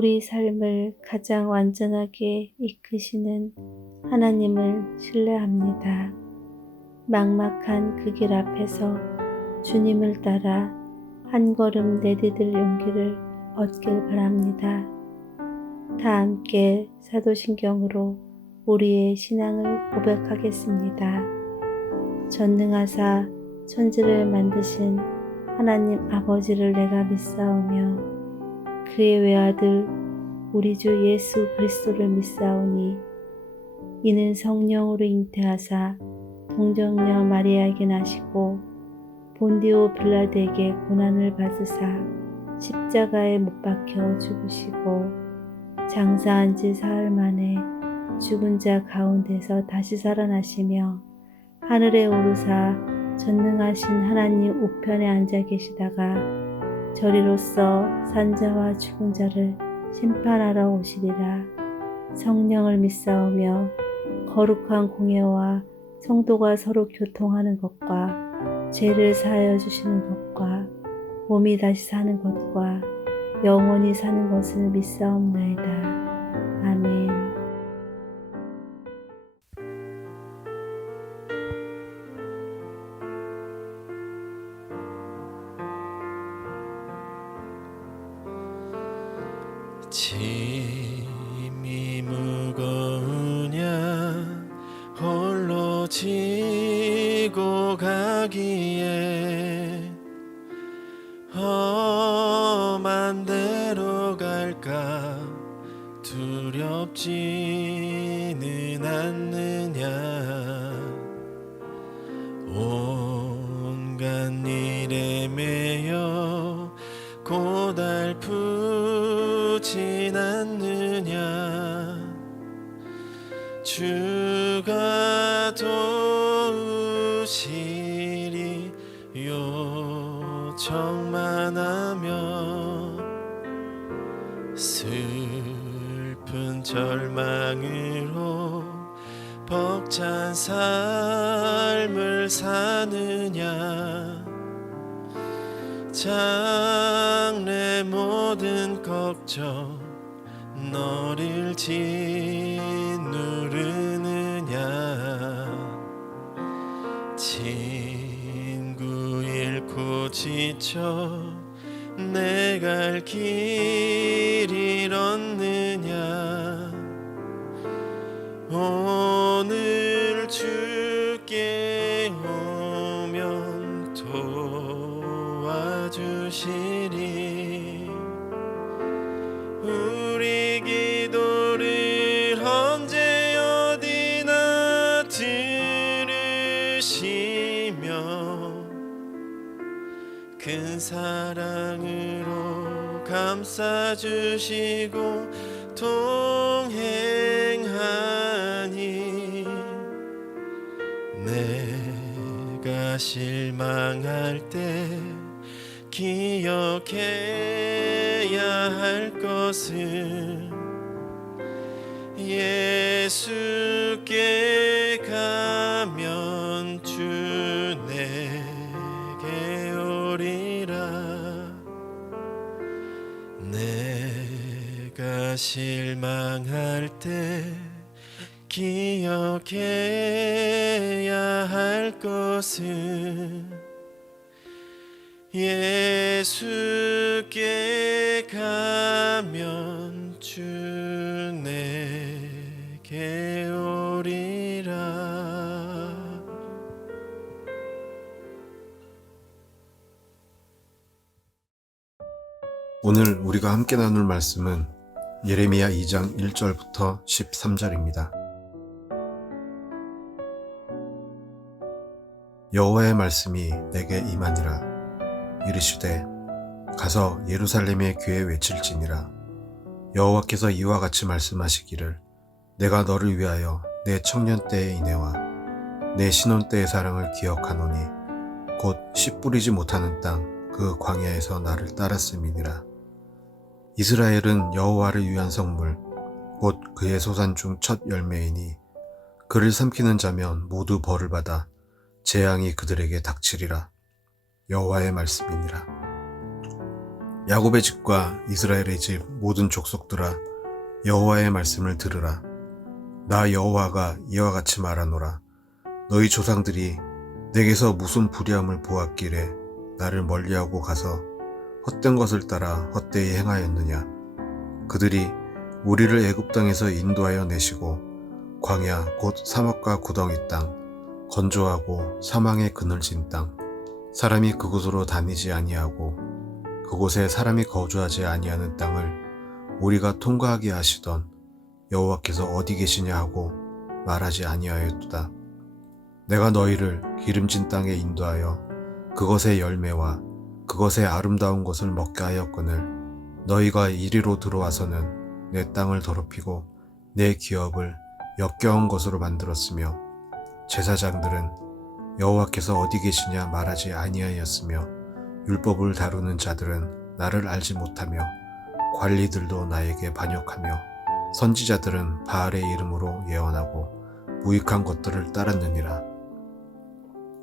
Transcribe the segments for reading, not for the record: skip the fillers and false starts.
우리 삶을 가장 완전하게 이끄시는 하나님을 신뢰합니다. 막막한 그 길 앞에서 주님을 따라 한 걸음 내디딜 용기를 얻길 바랍니다. 다 함께 사도신경으로 우리의 신앙을 고백하겠습니다. 전능하사 천지를 만드신 하나님 아버지를 내가 믿사오며 그의 외아들 우리 주 예수 그리스도를 믿사오니 이는 성령으로 잉태하사 동정녀 마리아에게 나시고 본디오 빌라드에게 고난을 받으사 십자가에 못 박혀 죽으시고 장사한 지 사흘 만에 죽은 자 가운데서 다시 살아나시며 하늘에 오르사 전능하신 하나님 우편에 앉아 계시다가 저리로서 산자와 죽은 자를 심판하러 오시리라. 성령을 믿사오며 거룩한 공예와 성도가 서로 교통하는 것과 죄를 사하여 주시는 것과 몸이 다시 사는 것과 영원히 사는 것을 믿사옵나이다. 아멘. 짐이 무거우냐 홀로 지고 가기에 험한 데로 갈까 두렵지는 않느냐 온갖 일에 매여 고달프진 않느냐 주가 도우시리 요청만 하며 슬픈 절망으로 벅찬 삶을 사느냐 장래 모든 걱정 너를 짓누르느냐 친구 잃고 지쳐 내 갈 길 잃었느냐 오늘 주께 오면 도와주시리 우리 기도를 언제 어디나 들으시며 큰 사랑으로 감싸주시고 동행하니 내가 실망할 때 기억해야 할 것은 예수께 가면 주 내게 오리라 내가 실망할 때 기억해야 할 것은 예수께 가면 주 내게 오리라. 오늘 우리가 함께 나눌 말씀은 예레미야 2장 1절부터 13절입니다. 여호와의 말씀이 내게 임하니라. 이르시되 가서 예루살렘의 귀에 외칠지니라. 여호와께서 이와 같이 말씀하시기를 내가 너를 위하여 내 청년 때의 인애와 내 신혼 때의 사랑을 기억하노니 곧 씨 뿌리지 못하는 땅 그 광야에서 나를 따랐음이니라. 이스라엘은 여호와를 위한 성물 곧 그의 소산 중 첫 열매이니 그를 삼키는 자면 모두 벌을 받아 재앙이 그들에게 닥치리라. 여호와의 말씀이니라. 야곱의 집과 이스라엘의 집 모든 족속들아 여호와의 말씀을 들으라. 나 여호와가 이와 같이 말하노라. 너희 조상들이 내게서 무슨 불의함을 보았기래 나를 멀리하고 가서 헛된 것을 따라 헛되이 행하였느냐. 그들이 우리를 애굽 땅에서 인도하여 내시고 광야 곧 사막과 구덩이 땅, 건조하고 사망의 그늘진 땅, 사람이 그곳으로 다니지 아니하고 그곳에 사람이 거주하지 아니하는 땅을 우리가 통과하게 하시던 여호와께서 어디 계시냐 하고 말하지 아니하였도다. 내가 너희를 기름진 땅에 인도하여 그것의 열매와 그것의 아름다운 것을 먹게 하였거늘 너희가 이리로 들어와서는 내 땅을 더럽히고 내 기업을 역겨운 것으로 만들었으며 제사장들은 여호와께서 어디 계시냐 말하지 아니하였으며 율법을 다루는 자들은 나를 알지 못하며 관리들도 나에게 반역하며 선지자들은 바알의 이름으로 예언하고 무익한 것들을 따랐느니라.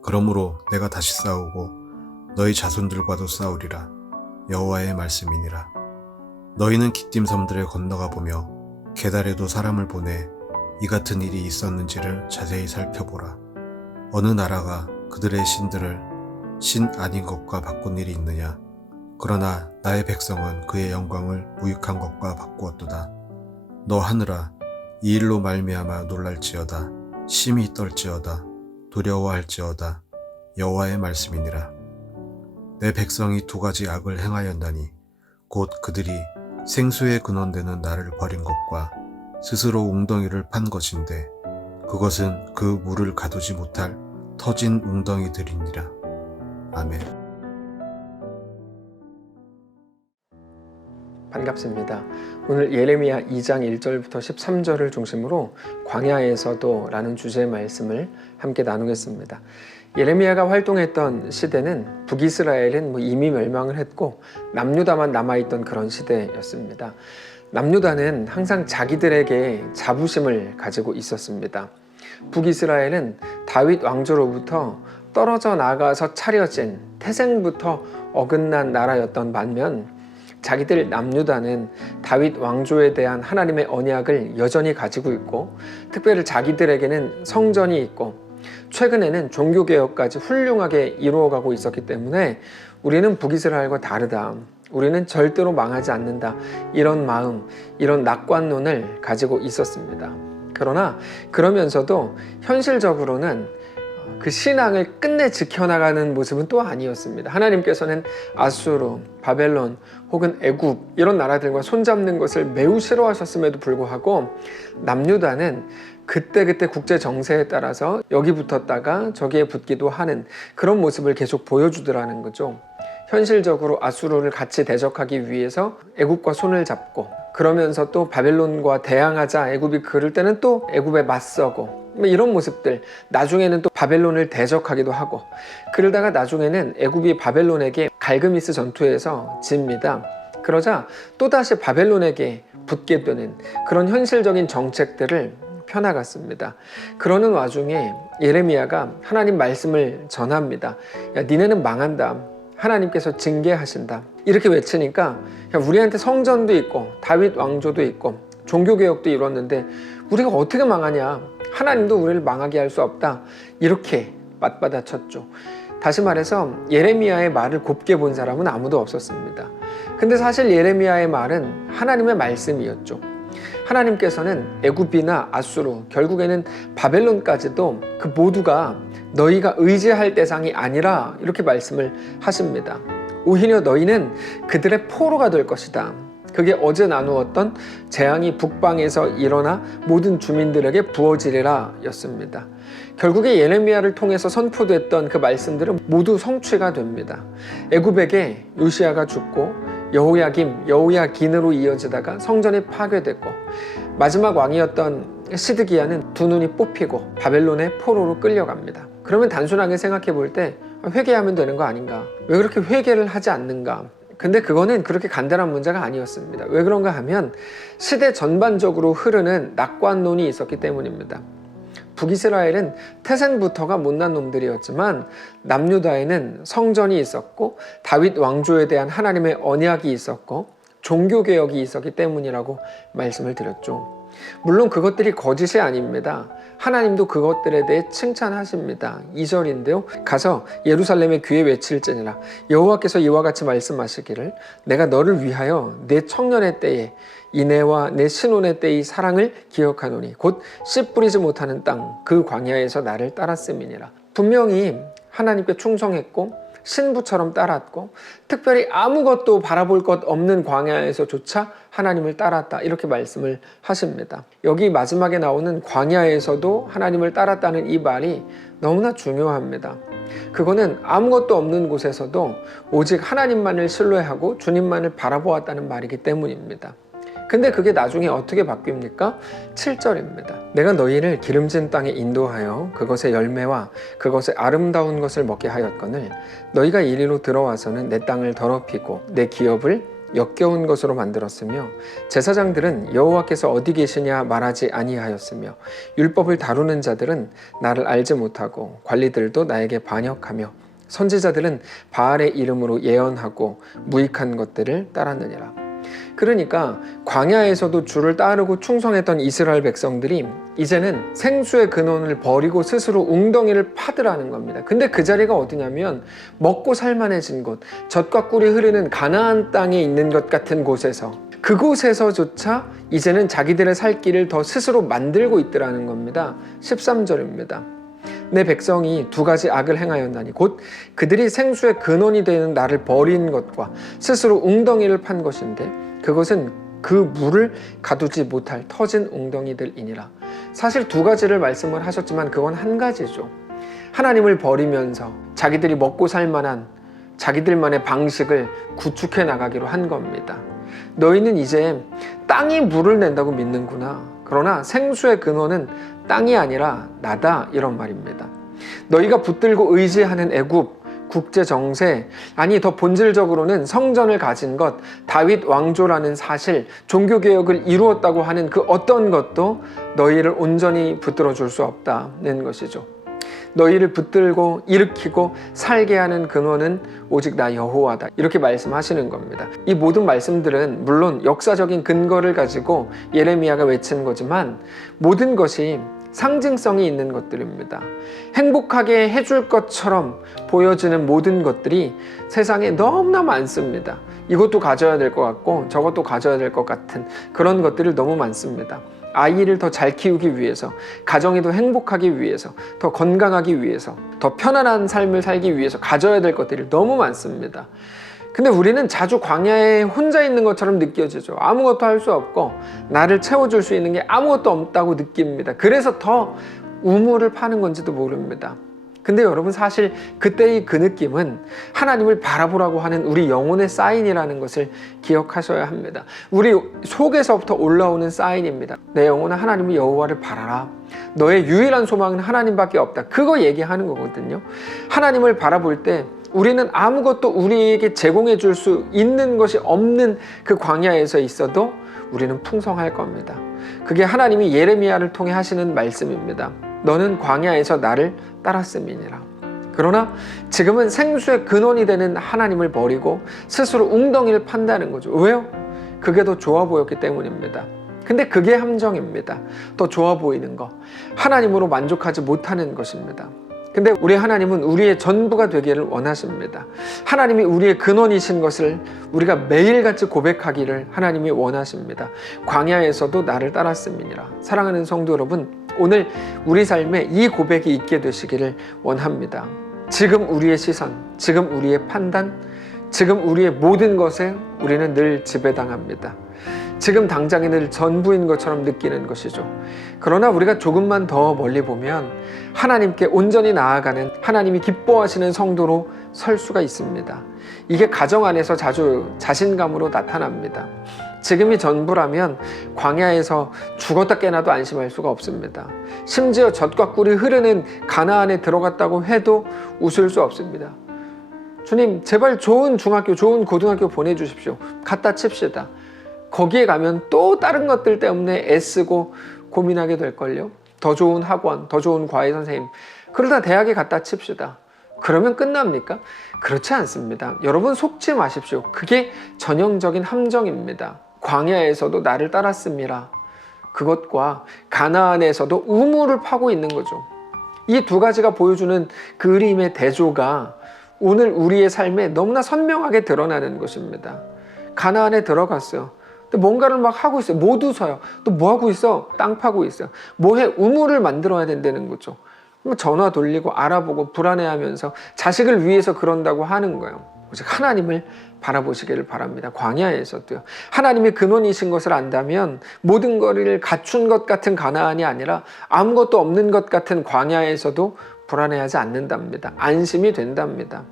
그러므로 내가 다시 싸우고 너희 자손들과도 싸우리라. 여호와의 말씀이니라. 너희는 기띔 섬들에 건너가 보며 게달에도 사람을 보내 이 같은 일이 있었는지를 자세히 살펴보라. 어느 나라가 그들의 신들을 신 아닌 것과 바꾼 일이 있느냐. 그러나 나의 백성은 그의 영광을 무익한 것과 바꾸었도다. 너 하늘아, 이 일로 말미암아 놀랄지어다. 심히 떨지어다. 두려워할지어다. 여호와의 말씀이니라. 내 백성이 두 가지 악을 행하였나니 곧 그들이 생수의 근원되는 나를 버린 것과 스스로 웅덩이를 판 것인데 그것은 그 물을 가두지 못할 터진 웅덩이들이니라. 아멘. 반갑습니다. 오늘 예레미야 2장 1절부터 13절을 중심으로 광야에서도 라는 주제의 말씀을 함께 나누겠습니다. 예레미야가 활동했던 시대는 북이스라엘은 이미 멸망을 했고 남유다만 남아있던 그런 시대였습니다. 남유다는 항상 자기들에게 자부심을 가지고 있었습니다. 북이스라엘은 다윗 왕조로부터 떨어져 나가서 차려진 태생부터 어긋난 나라였던 반면 자기들 남유다는 다윗 왕조에 대한 하나님의 언약을 여전히 가지고 있고 특별히 자기들에게는 성전이 있고 최근에는 종교개혁까지 훌륭하게 이루어가고 있었기 때문에 우리는 북이스라엘과 다르다. 우리는 절대로 망하지 않는다. 이런 마음, 이런 낙관론을 가지고 있었습니다. 그러나 그러면서도 현실적으로는 그 신앙을 끝내 지켜나가는 모습은 또 아니었습니다. 하나님께서는 아수르, 바벨론 혹은 애굽 이런 나라들과 손잡는 것을 매우 싫어하셨음에도 불구하고 남유다는 그때그때 국제 정세에 따라서 여기 붙었다가 저기에 붙기도 하는 그런 모습을 계속 보여주더라는 거죠. 현실적으로 아수르를 같이 대적하기 위해서 애굽과 손을 잡고 그러면서 또 바벨론과 대항하자 애굽이 그럴 때는 또 애굽에 맞서고 이런 모습들, 나중에는 또 바벨론을 대적하기도 하고 그러다가 나중에는 애굽이 바벨론에게 갈그미스 전투에서 집니다. 그러자 또다시 바벨론에게 붙게 되는 그런 현실적인 정책들을 펴나갔습니다. 그러는 와중에 예레미야가 하나님 말씀을 전합니다. 야, 니네는 망한다. 하나님께서 징계하신다. 이렇게 외치니까 야, 우리한테 성전도 있고 다윗 왕조도 있고 종교개혁도 이뤘는데 우리가 어떻게 망하냐. 하나님도 우리를 망하게 할 수 없다. 이렇게 맞받아쳤죠. 다시 말해서 예레미야의 말을 곱게 본 사람은 아무도 없었습니다. 근데 사실 예레미야의 말은 하나님의 말씀이었죠. 하나님께서는 애굽이나 아수르, 결국에는 바벨론까지도 그 모두가 너희가 의지할 대상이 아니라 이렇게 말씀을 하십니다. 오히려 너희는 그들의 포로가 될 것이다. 그게 어제 나누었던 재앙이 북방에서 일어나 모든 주민들에게 부어지리라 였습니다. 결국에 예레미야를 통해서 선포됐던 그 말씀들은 모두 성취가 됩니다. 애굽에게 요시야가 죽고 여호야긴으로 이어지다가 성전이 파괴됐고 마지막 왕이었던 시드기야는 두 눈이 뽑히고 바벨론의 포로로 끌려갑니다. 그러면 단순하게 생각해 볼 때 회개하면 되는 거 아닌가? 왜 그렇게 회개를 하지 않는가? 근데 그거는 그렇게 간단한 문제가 아니었습니다. 왜 그런가 하면 시대 전반적으로 흐르는 낙관론이 있었기 때문입니다. 북이스라엘은 태생부터가 못난 놈들이었지만 남유다에는 성전이 있었고 다윗 왕조에 대한 하나님의 언약이 있었고 종교개혁이 있었기 때문이라고 말씀을 드렸죠. 물론 그것들이 거짓이 아닙니다. 하나님도 그것들에 대해 칭찬하십니다. 2절인데요. 가서 예루살렘의 귀에 외칠지니라. 여호와께서 이와 같이 말씀하시기를 내가 너를 위하여 내 청년의 때에 이내와 내 신혼의 때의 사랑을 기억하노니 곧 씨 뿌리지 못하는 땅 그 광야에서 나를 따랐음이니라. 분명히 하나님께 충성했고 신부처럼 따랐고 특별히 아무것도 바라볼 것 없는 광야에서조차 하나님을 따랐다 이렇게 말씀을 하십니다. 여기 마지막에 나오는 광야에서도 하나님을 따랐다는 이 말이 너무나 중요합니다. 그거는 아무것도 없는 곳에서도 오직 하나님만을 신뢰하고 주님만을 바라보았다는 말이기 때문입니다. 근데 그게 나중에 어떻게 바뀝니까? 7절입니다. 내가 너희를 기름진 땅에 인도하여 그것의 열매와 그것의 아름다운 것을 먹게 하였거늘 너희가 이리로 들어와서는 내 땅을 더럽히고 내 기업을 역겨운 것으로 만들었으며 제사장들은 여호와께서 어디 계시냐 말하지 아니하였으며 율법을 다루는 자들은 나를 알지 못하고 관리들도 나에게 반역하며 선지자들은 바알의 이름으로 예언하고 무익한 것들을 따랐느니라. 그러니까 광야에서도 주를 따르고 충성했던 이스라엘 백성들이 이제는 생수의 근원을 버리고 스스로 웅덩이를 파더라는 겁니다. 근데 그 자리가 어디냐면 먹고 살만해진 곳, 젖과 꿀이 흐르는 가나안 땅에 있는 것 같은 곳에서 그곳에서조차 이제는 자기들의 살 길을 더 스스로 만들고 있더라는 겁니다. 13절입니다. 내 백성이 두 가지 악을 행하였나니 곧 그들이 생수의 근원이 되는 나를 버린 것과 스스로 웅덩이를 판 것인데 그것은 그 물을 가두지 못할 터진 웅덩이들이니라. 사실 두 가지를 말씀을 하셨지만 그건 한 가지죠. 하나님을 버리면서 자기들이 먹고 살 만한 자기들만의 방식을 구축해 나가기로 한 겁니다. 너희는 이제 땅이 물을 낸다고 믿는구나. 그러나 생수의 근원은 땅이 아니라 나다 이런 말입니다. 너희가 붙들고 의지하는 애굽, 국제 정세, 아니 더 본질적으로는 성전을 가진 것, 다윗 왕조라는 사실, 종교개혁을 이루었다고 하는 그 어떤 것도 너희를 온전히 붙들어 줄 수 없다는 것이죠. 너희를 붙들고 일으키고 살게 하는 근원은 오직 나 여호와다 이렇게 말씀하시는 겁니다. 이 모든 말씀들은 물론 역사적인 근거를 가지고 예레미야가 외친 거지만 모든 것이 상징성이 있는 것들입니다. 행복하게 해줄 것처럼 보여지는 모든 것들이 세상에 너무나 많습니다. 이것도 가져야 될 것 같고 저것도 가져야 될 것 같은 그런 것들이 너무 많습니다. 아이를 더 잘 키우기 위해서, 가정이 더 행복하기 위해서, 더 건강하기 위해서, 더 편안한 삶을 살기 위해서 가져야 될 것들이 너무 많습니다. 근데 우리는 자주 광야에 혼자 있는 것처럼 느껴지죠. 아무것도 할 수 없고 나를 채워줄 수 있는 게 아무것도 없다고 느낍니다. 그래서 더 우물을 파는 건지도 모릅니다. 근데 여러분 사실 그때의 그 느낌은 하나님을 바라보라고 하는 우리 영혼의 사인이라는 것을 기억하셔야 합니다. 우리 속에서부터 올라오는 사인입니다. 내 영혼아 하나님의 여호와를 바라라. 너의 유일한 소망은 하나님밖에 없다. 그거 얘기하는 거거든요. 하나님을 바라볼 때 우리는 아무것도 우리에게 제공해 줄 수 있는 것이 없는 그 광야에서 있어도 우리는 풍성할 겁니다. 그게 하나님이 예레미야를 통해 하시는 말씀입니다. 너는 광야에서 나를 따랐음이니라. 그러나 지금은 생수의 근원이 되는 하나님을 버리고 스스로 웅덩이를 판다는 거죠. 왜요? 그게 더 좋아 보였기 때문입니다. 근데 그게 함정입니다. 더 좋아 보이는 거. 하나님으로 만족하지 못하는 것입니다. 근데 우리 하나님은 우리의 전부가 되기를 원하십니다. 하나님이 우리의 근원이신 것을 우리가 매일같이 고백하기를 하나님이 원하십니다. 광야에서도 나를 따랐음이니라. 사랑하는 성도 여러분, 오늘 우리 삶에 이 고백이 있게 되시기를 원합니다. 지금 우리의 시선, 지금 우리의 판단, 지금 우리의 모든 것에 우리는 늘 지배당합니다. 지금 당장에 늘 전부인 것처럼 느끼는 것이죠. 그러나 우리가 조금만 더 멀리 보면 하나님께 온전히 나아가는 하나님이 기뻐하시는 성도로 설 수가 있습니다. 이게 가정 안에서 자주 자신감으로 나타납니다. 지금이 전부라면 광야에서 죽었다 깨나도 안심할 수가 없습니다. 심지어 젖과 꿀이 흐르는 가나안에 들어갔다고 해도 웃을 수 없습니다. 주님 제발 좋은 중학교, 좋은 고등학교 보내주십시오. 갖다 칩시다. 거기에 가면 또 다른 것들 때문에 애쓰고 고민하게 될걸요. 더 좋은 학원, 더 좋은 과외 선생님, 그러다 대학에 갖다 칩시다. 그러면 끝납니까? 그렇지 않습니다. 여러분 속지 마십시오. 그게 전형적인 함정입니다. 광야에서도 나를 따랐습니다. 그것과 가나안에서도 우물을 파고 있는 거죠. 이 두 가지가 보여주는 그림의 대조가 오늘 우리의 삶에 너무나 선명하게 드러나는 것입니다. 가나안에 들어갔어요. 근데 뭔가를 막 하고 있어요. 못 웃어요. 또 뭐 하고 있어? 땅 파고 있어요. 뭐해? 우물을 만들어야 된다는 거죠. 전화 돌리고 알아보고 불안해하면서 자식을 위해서 그런다고 하는 거예요. 오직 하나님을 바라보시기를 바랍니다. 광야에서도요. 하나님이 근원이신 것을 안다면 모든 것을 갖춘 것 같은 가나안이 아니라 아무것도 없는 것 같은 광야에서도 불안해하지 않는답니다. 안심이 된답니다.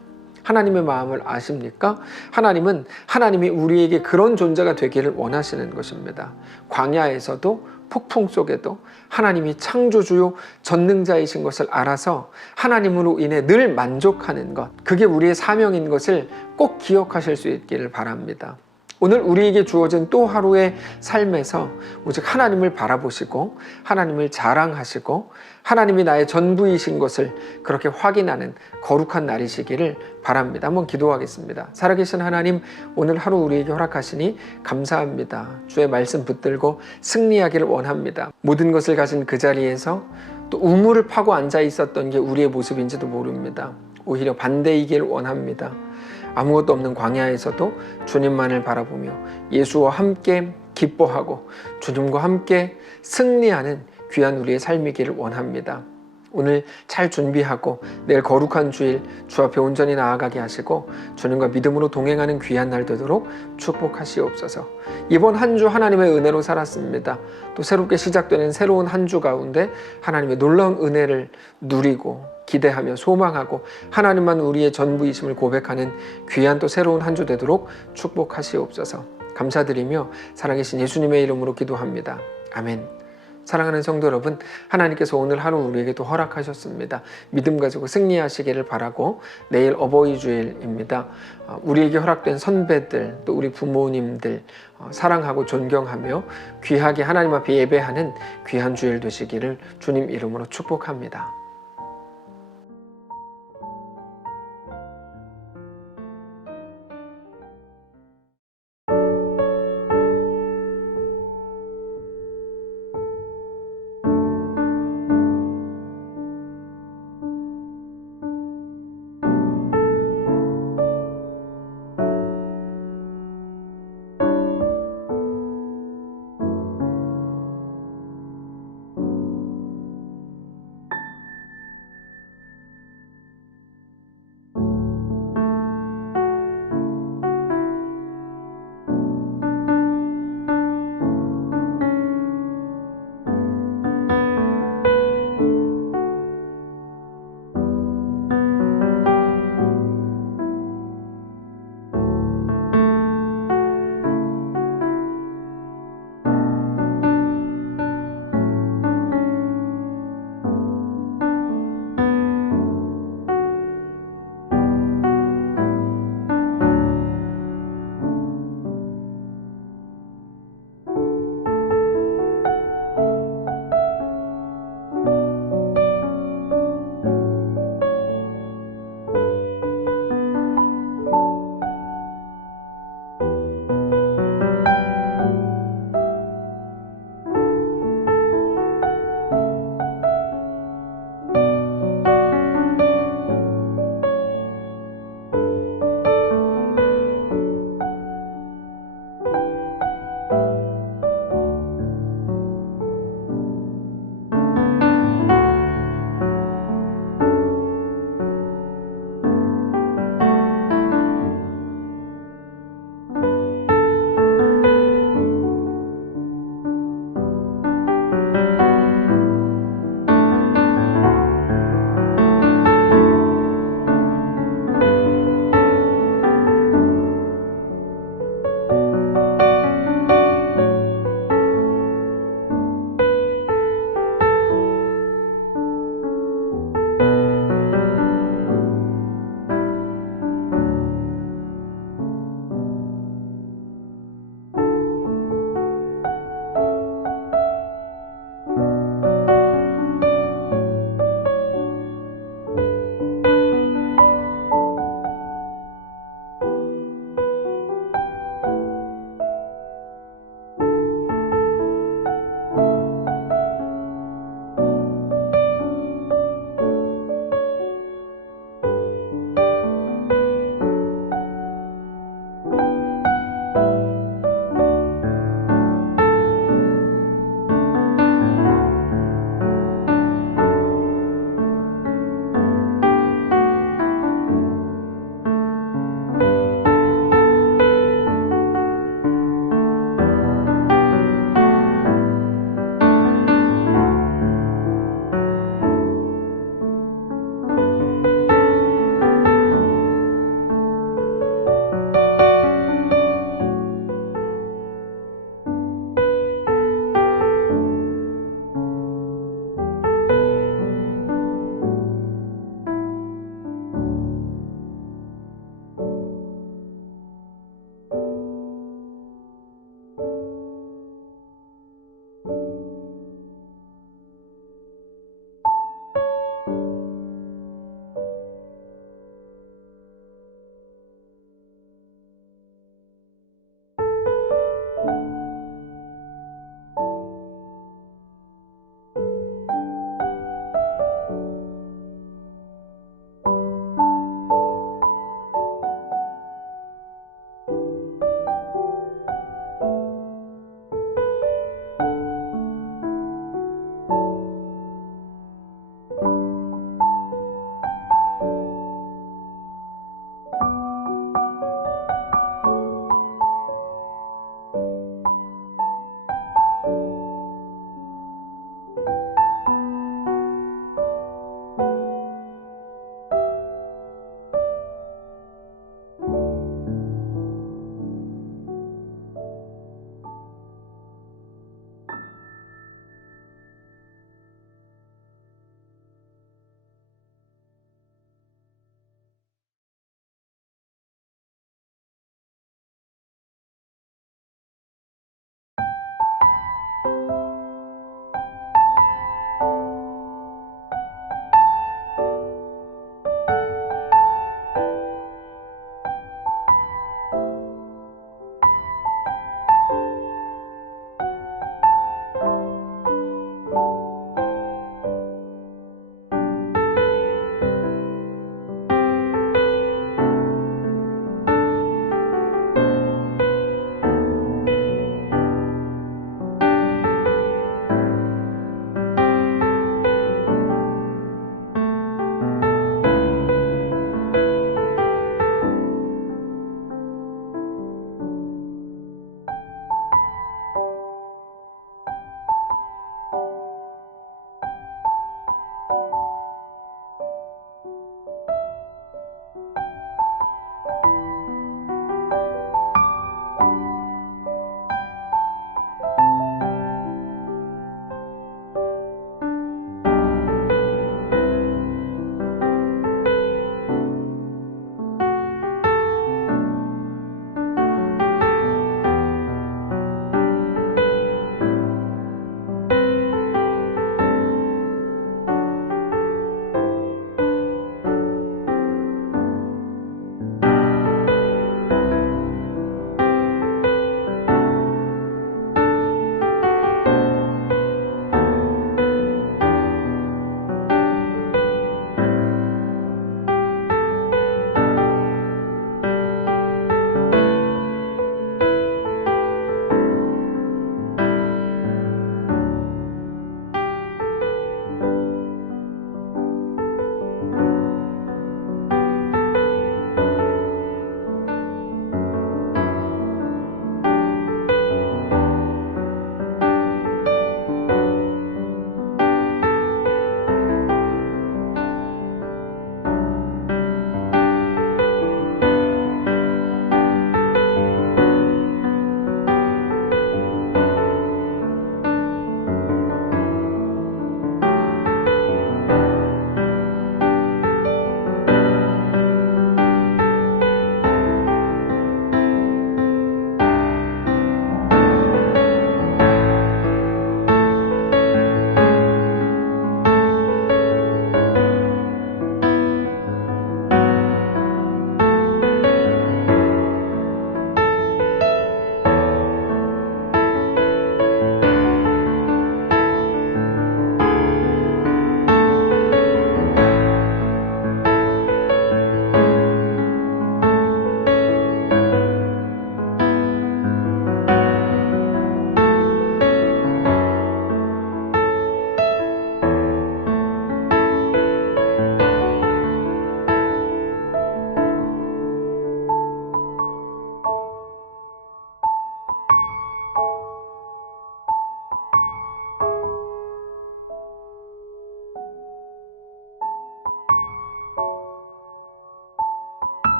하나님의 마음을 아십니까? 하나님은 하나님이 우리에게 그런 존재가 되기를 원하시는 것입니다. 광야에서도 폭풍 속에도 하나님이 창조주요 전능자이신 것을 알아서 하나님으로 인해 늘 만족하는 것, 그게 우리의 사명인 것을 꼭 기억하실 수 있기를 바랍니다. 오늘 우리에게 주어진 또 하루의 삶에서 오직 하나님을 바라보시고 하나님을 자랑하시고 하나님이 나의 전부이신 것을 그렇게 확인하는 거룩한 날이시기를 바랍니다. 한번 기도하겠습니다. 살아계신 하나님, 오늘 하루 우리에게 허락하시니 감사합니다. 주의 말씀 붙들고 승리하기를 원합니다. 모든 것을 가진 그 자리에서 또 우물을 파고 앉아 있었던 게 우리의 모습인지도 모릅니다. 오히려 반대이기를 원합니다. 아무것도 없는 광야에서도 주님만을 바라보며 예수와 함께 기뻐하고 주님과 함께 승리하는 귀한 우리의 삶이기를 원합니다. 오늘 잘 준비하고 내일 거룩한 주일 주 앞에 온전히 나아가게 하시고 주님과 믿음으로 동행하는 귀한 날 되도록 축복하시옵소서. 이번 한 주 하나님의 은혜로 살았습니다. 또 새롭게 시작되는 새로운 한 주 가운데 하나님의 놀라운 은혜를 누리고 기대하며 소망하고 하나님만 우리의 전부이심을 고백하는 귀한 또 새로운 한 주 되도록 축복하시옵소서. 감사드리며 살아계신 예수님의 이름으로 기도합니다. 아멘. 사랑하는 성도 여러분, 하나님께서 오늘 하루 우리에게 또 허락하셨습니다. 믿음 가지고 승리하시기를 바라고, 내일 어버이 주일입니다. 우리에게 허락된 선배들, 또 우리 부모님들 사랑하고 존경하며 귀하게 하나님 앞에 예배하는 귀한 주일 되시기를 주님 이름으로 축복합니다.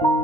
주